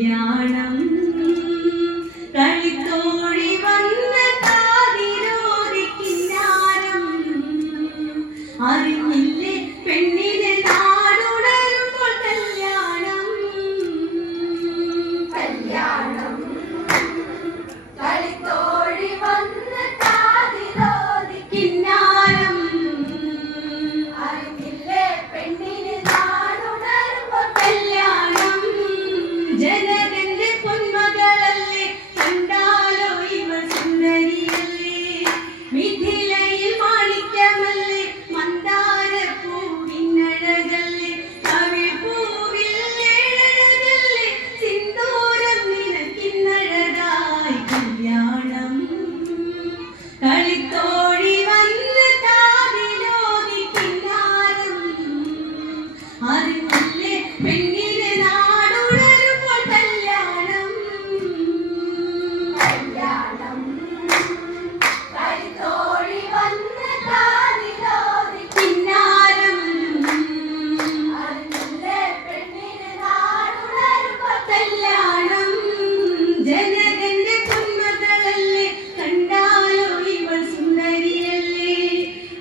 കല്യാണം കളിത്തോഴി വന്ന കാതിരോദിക്കിന്നാരം അറിഞ്ഞില്ലേ പെണ്ണിനെ നാടുണരുമ്പോൾ കല്യാണം കല്യാണം കളിത്തോഴി വന്ന കാതിരോദിക്കിന്നാരം അറിഞ്ഞില്ലേ പെണ്ണിനെ നാടുണരുമ്പോൾ കല്യാണം ജനകന്റെ പൊന്മകളല്ലേ കണ്ടാലോ ഇവൾ സുന്ദരിയല്ലേ മിഥിലയിൽ മാണിക്യമല്ലേ മന്ദാരപ്പൂവിനഴകല്ലേ കവിൾപ്പൂവിൽ ഏഴഴകല്ലേ സിന്ദൂരം നിനക്കിന്നഴകായി കല്യാണം കളിത്തോഴി വന്ന് കാതിലോദിക്കിന്നാരം അറിഞ്ഞില്ലേ പെണ്ണിനെ നാടുണരുമ്പോൾ കല്യാണം കല്യാണം കളിത്തോഴി വന്ന കാതിരോദിക്കിന്നാരം അറിഞ്ഞില്ലേ പെണ്ണിനെ നാടുണരുമ്പോൾ കല്യാണം ജനകന്റെ പൊന്മകളല്ലേ കണ്ടാലോ ഇവൾ സുന്ദരിയല്ലേ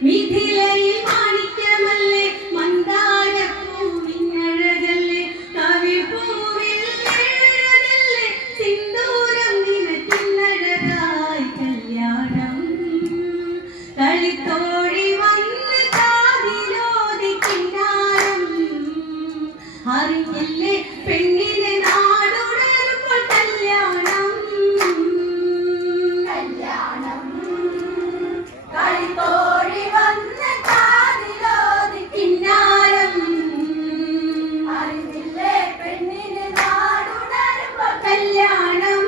മിഥിലയിൽ മാണിക്യമല്ലേ മന്ദാരപ്പൂവിനഴകല്ലേ കവിൾപ്പൂവിൽ ഏഴഴകല്ലേ സിന്ദൂരം നിനക്കിന്നഴകായി കല്യാണം കളിത്തോഴി വന്ന് കാതിലോദിക്കിന്നാരം അറിഞ്ഞില്ലേ പെണ്ണിനെ നാടുണരുമ്പോൾ കല്യാണം കല്യാണം കളിത്തോഴി വന്ന കാതിരോദിക്കിന്നാരം അറിഞ്ഞില്ലേ പെണ്ണിനെ നാടുണരുമ്പോൾ കല്യാണം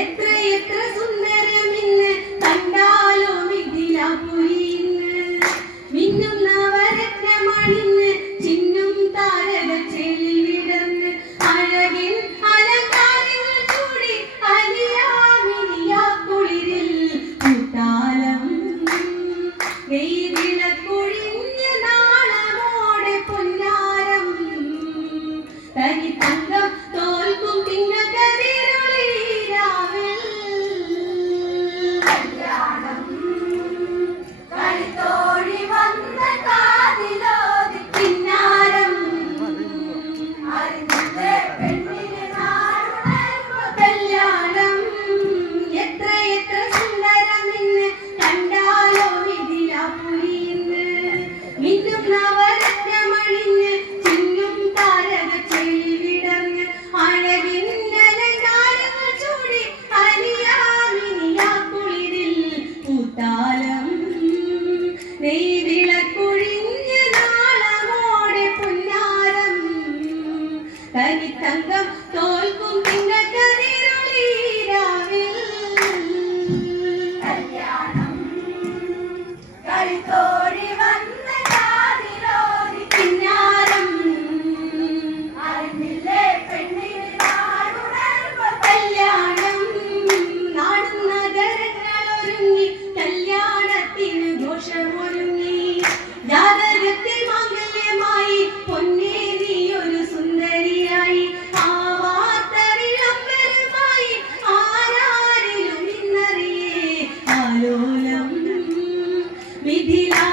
എത്ര എത്ര സുന്ദരമിന്ന് കണ്ടാലോ മിഥിലാപുരിന്ന് മിന്നും നവരത്നമണിന്ന് ചിന്നും താരക ചെളിൽ വിടർന്ന് അഴകിൻ അലങ്കാരങ്ങൾ ചൂടി അലിയാമിനിയാ കുളിരിൽ കൂട്ടാലം വെയിലിളക്കൊഴിഞ്ഞ നാളമോടെ പൊന്നാരം തനി തങ്കം തോൽക്കും തിങ്ങകരിരുളിരാവിൽ കല്യാണം കളിത്തോഴി വന്ന കാതിരോദിക്കിന്നാരം അറിഞ്ഞില്ലേ പെണ്ണിനെ നാടുണരുമ്പോൾ കല്യാണം എത്ര എത്ര സുന്ദരമിന്ന് കണ്ടാലോ മിഥിലാപുരിന്ന് മിന്നും നവരത്നമണിഞ്ഞ് ചിന്നും താരക ചെളിൽ വിടർന്ന് അഴകിൻ അലങ്കാരങ്ങൾ ചൂടി അലിയാമിനിയാ കുളിരിൽ കൂത്താലം നെയ്വിളക്കൊഴിഞ്ഞ നാളമോടെ പൊന്നാരം തനി തങ്കം തോൽക്കും തിങ്ങകരിരുളിരാവിൽ കല്യാണം കളിത്തോഴി വന്ന കാതിരോദിക്കിന്നാരം അറിഞ്ഞില്ലേ പെണ്ണിനെ നാടുണരുമ്പോൾ കല്യാണം നാടും നഗരങ്ങളൊരുങ്ങി കല്യാണത്തിന് ഘോഷമൊരുങ്ങി ജാതകത്തിൽ മാംഗല്യമായി പൊന്നേ നീ ഒരു സുന്ദരിയായി ആ വാർത്ത വിളംബരമായി ആരാരിലും ഇന്നറിയേ ആലോലം മിഥിലാ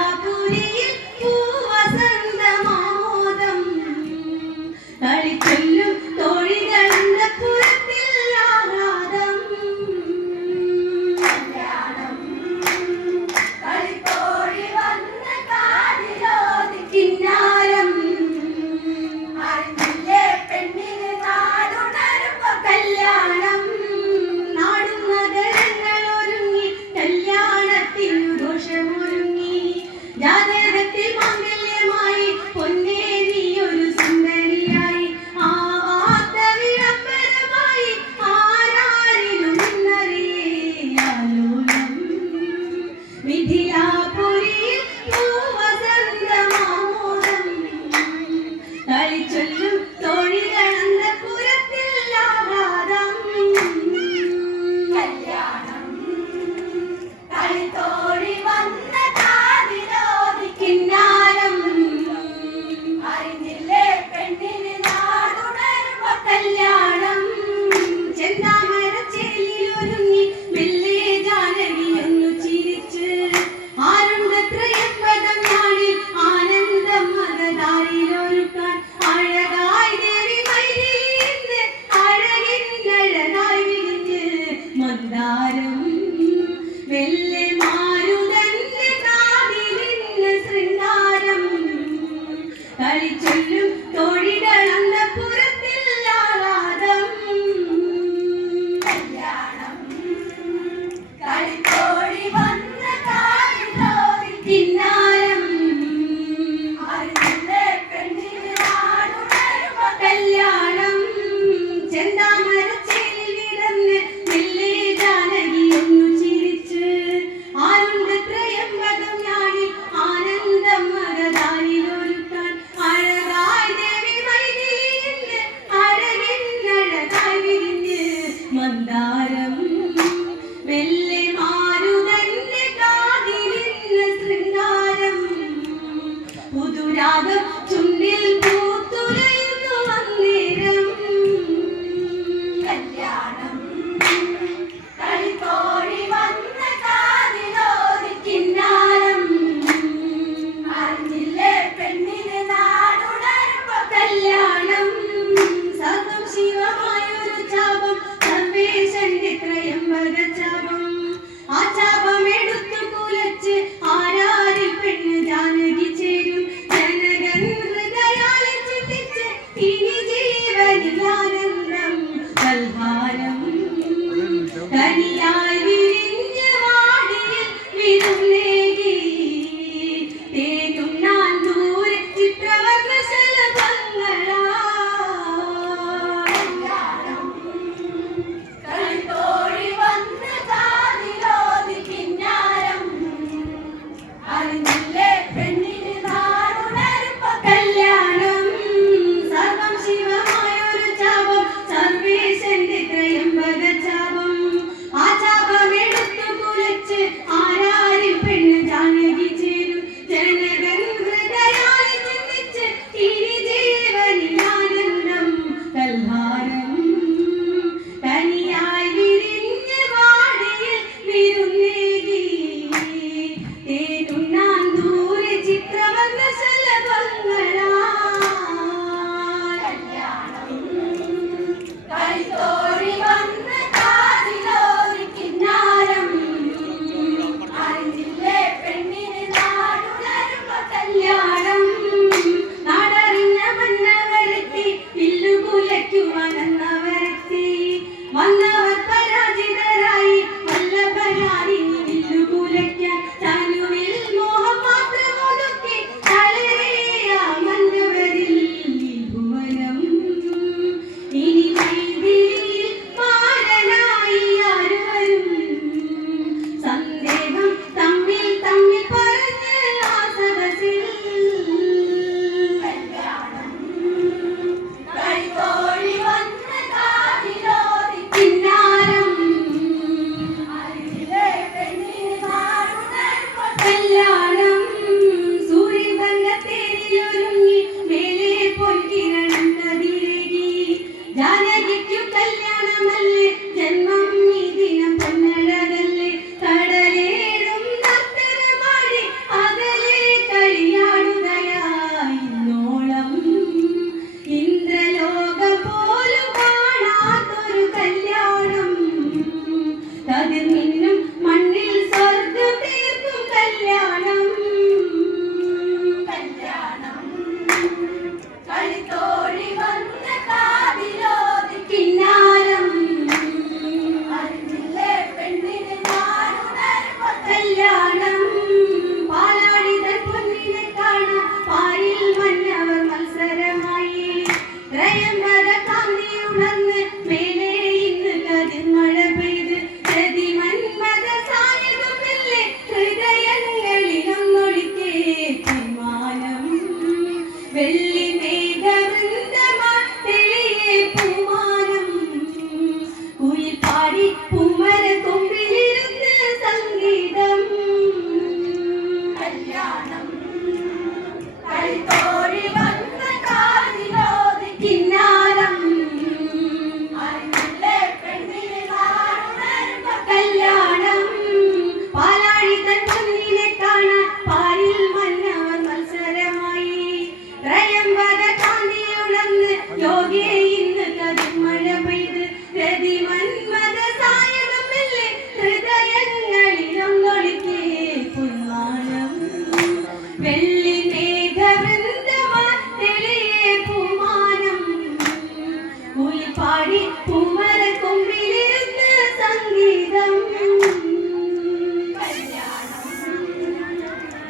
പാടി പൂമര കൊമ്പിലിരുന്ന് സംഗീതം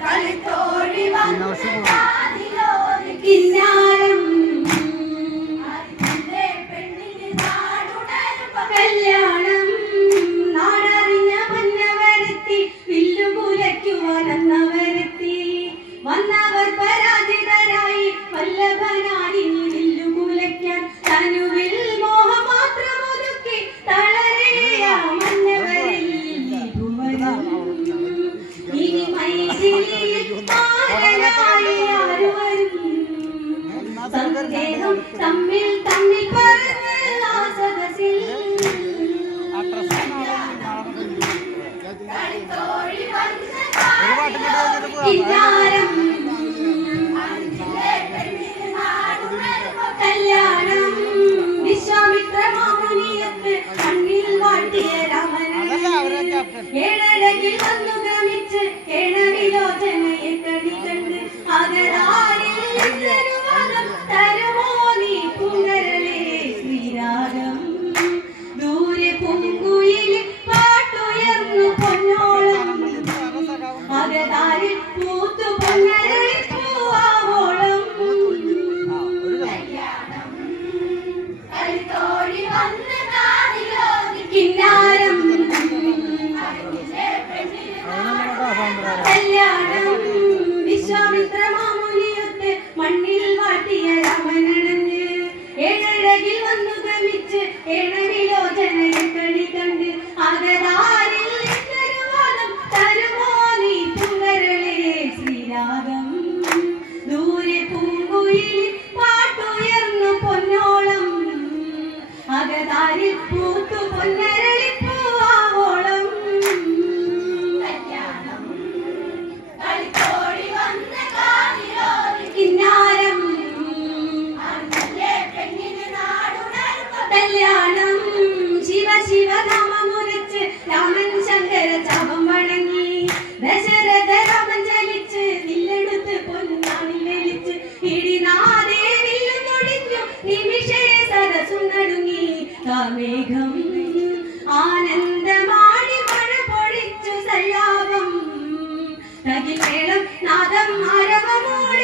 കളിത്തോഴി വന്ന കിന്നാരം പെണ്ണിന് നാടുണരുമ്പോൾ കല്യാണം നാടറിഞ്ഞ മന്നവരെത്തി വില്ലുകുലയ്ക്കുവാനവരെത്തി വന്നവർ പരാജിതരായി വല്ലഭനായി വില്ലുകുലയ്ക്കാൻ തനുവിൽ മോഹം മാത്രം ഒതുക്കി തളരേയ മന്നവരിൽ ഭുവനം ഇനി മൈഥിലിയിൽ മാരനായി ആരു വരും സന്ദേഹം തമ്മിൽ തമ്മിൽ പറഞ്ഞ് ആ സദസ്സിൽ കളിത്തോഴി വന്ന കിന്നാരം പെണ്ണിന് നാടുണരുമ്പോൾ കല്യാണം വിശ്വാമിത്ര മാമുനിയത്ത് കണ്ണിൽ വാട്ടിയ രാമനാണ് ഏഴഴകിൽ വന്നു ഗമിച്ച് ഏഴവിലോചനയെ കണി കണ്ട് അകരാരിൽ നിന്നൊരുവാദം തരുമോ നീ പൂങ്കരളേ ശ്രീരാഗം ദൂരെ പൂങ്കുയിൽ പാട്ടുയർന്നു പൊന്നോളം അകതാരിൽ പൂത്തു പൊന്നരളി പൂവാവോളം കളിത്തോഴി വന്ന കാതിലോതി കിന്നാരം കല്യാണം വിശ്വാമിത്ര മാമുനിയൊത്ത് മണ്ണിൽ വാട്ടിയ രാമനണഞ്ഞ് ഏഴഴകിൽ വന്നു ഗമിച്ച് ഏഴവിലോചനയെ കണി കണ്ട് അകതാരിൽ നിന്നൊരുവാദം തരുമോ നീ പൂങ്കരളേ ശ്രീരാഗം ദൂരെ പൂങ്കുയിൽ പാട്ടുയർന്നു പൊന്നോളം അകതാരിൽ പൂത്തു പൊന്നരളി പൂവാവോളം കളിത്തോഴി വന്ന കാതിലോതി കിന്നാരം പെണ്ണിന് നാടുണരുമ്പോൾ കല്യാണം ശിവ ശിവനാമമുരച്ച് രാമൻ ശങ്കര ചാപം വണങ്ങി ദശരഥ രാമൻ ചലിച്ച് വില്ലെടുത്ത് പൊന്നാണിൽ വലിച്ച് ഇടിനാദേ വില്ലു തൊടിഞ്ഞു നിമിഷേ സരസു നടുങ്ങി കാമേഘം ആനന്ദമാടി മഴ പൊഴിച്ചു സല്ലാപം തകിൽ മേളം നാദം ആരവമൂളി